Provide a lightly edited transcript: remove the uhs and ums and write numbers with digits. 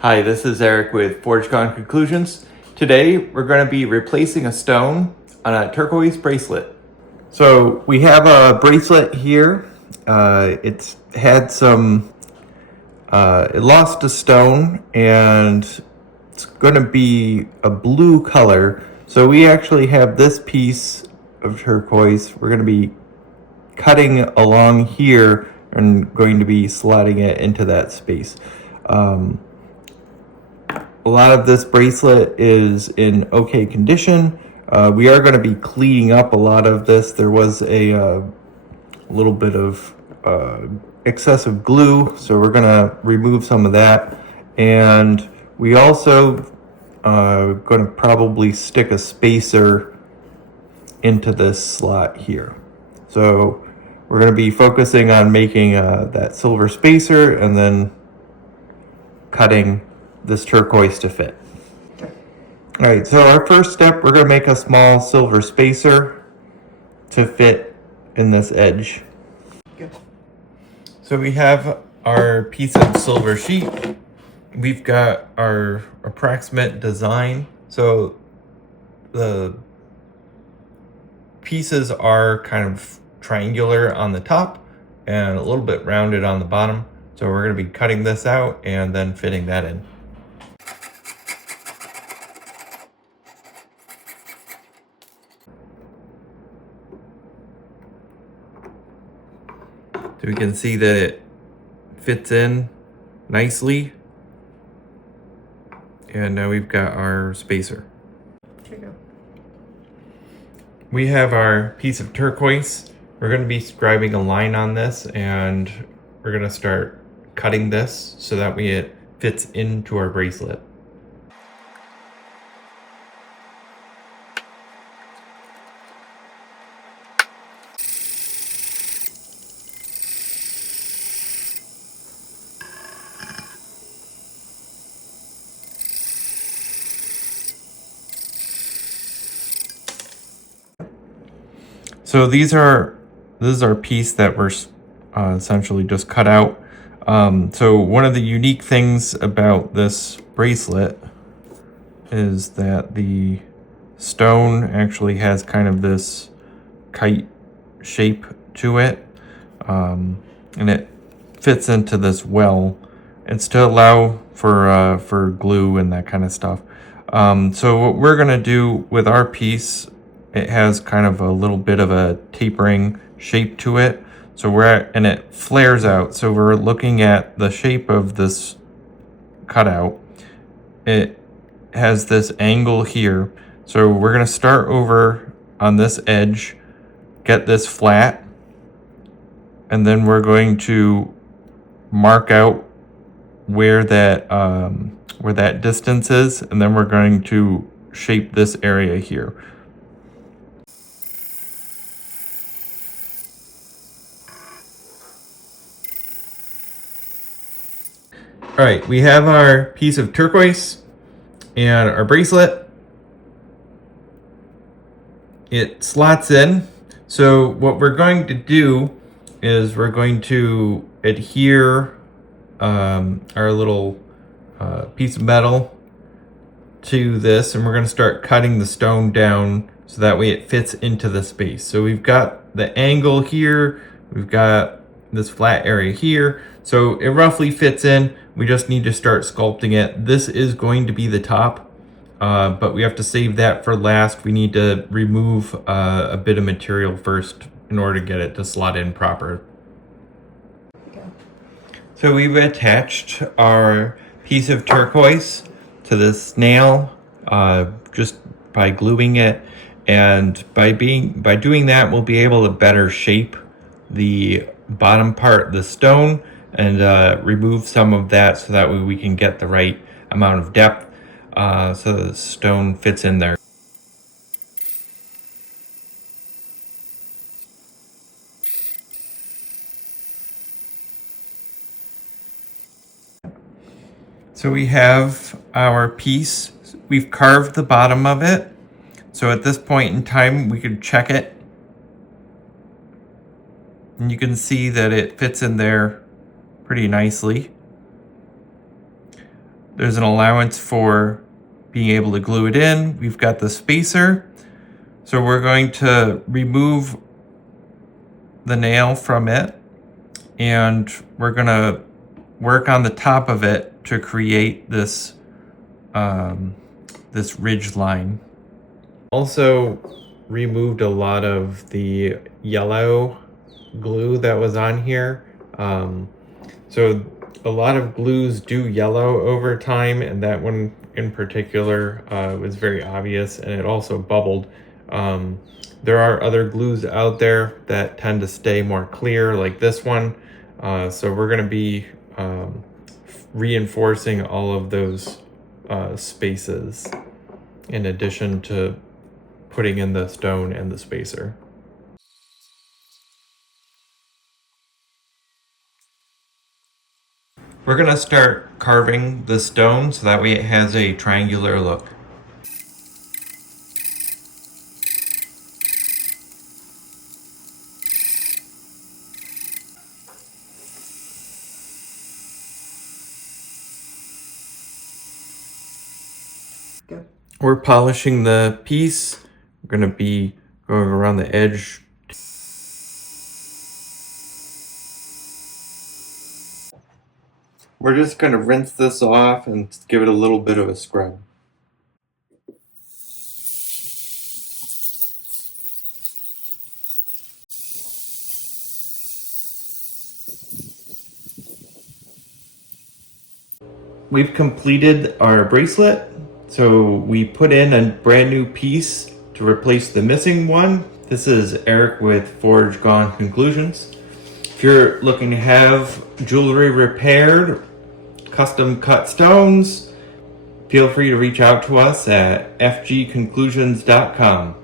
Hi, this is Eric with ForgeCon Conclusions. Today we're going to be replacing a stone on a turquoise bracelet. So we have a bracelet here. It's had some, it lost a stone and it's going to be a blue color. So we actually have this piece of turquoise. We're going to be cutting along here and going to be slotting it into that space. A lot of this bracelet is in okay condition. We are going to be cleaning up a lot of this. There was a little bit of excessive glue, so we're going to remove some of that. And we also going to probably stick a spacer into this slot here. So we're going to be focusing on making that silver spacer and then cutting this turquoise to fit. All right, so our first step, we're gonna make a small silver spacer to fit in this edge. So we have our piece of silver sheet. We've got our approximate design. So the pieces are kind of triangular on the top and a little bit rounded on the bottom. So we're gonna be cutting this out and then fitting that in. So we can see that it fits in nicely. And now we've got our spacer. Here you go. We have our piece of turquoise. We're going to be scribing a line on this and we're going to start cutting this so that way it fits into our bracelet. So this is our piece that we're essentially just cut out. So one of the unique things about this bracelet is that the stone actually has kind of this kite shape to it, and it fits into this well. It's to allow for glue and that kind of stuff. So what we're gonna do with our piece, it has kind of a little bit of a tapering shape to it. So and it flares out. So we're looking at the shape of this cutout. It has this angle here. So we're gonna start over on this edge, get this flat, and then we're going to mark out where that distance is, and then we're going to shape this area here. All right, we have our piece of turquoise and our bracelet. It slots in. So what we're going to do is we're going to adhere our little piece of metal to this, and we're going to start cutting the stone down so that way it fits into the space. So we've got the angle here, we've got this flat area here, so it roughly fits in. We just need to start sculpting it. This is going to be the top, but we have to save that for last. We need to remove a bit of material first in order to get it to slot in proper. So we've attached our piece of turquoise to this nail just by gluing it, and by doing that we'll be able to better shape the bottom part of the stone and remove some of that so that way we can get the right amount of depth so the stone fits in there. So we have our piece. We've carved the bottom of it. So at this point in time, we could check it. And you can see that it fits in there pretty nicely. There's an allowance for being able to glue it in. We've got the spacer. So we're going to remove the nail from it, and we're gonna work on the top of it to create this this ridge line. Also removed a lot of the yellow glue that was on here. So a lot of glues do yellow over time, and that one in particular was very obvious, and it also bubbled. There are other glues out there that tend to stay more clear, like this one. So we're going to be reinforcing all of those spaces in addition to putting in the stone and the spacer. We're going to start carving the stone so that way it has a triangular look. We're polishing the piece. We're going to be going around the edge. We're just going to rinse this off and give it a little bit of a scrub. We've completed our bracelet. So we put in a brand new piece to replace the missing one. This is Eric with Forge Gone Conclusions. If you're looking to have jewelry repaired, custom cut stones, feel free to reach out to us at fgconclusions.com.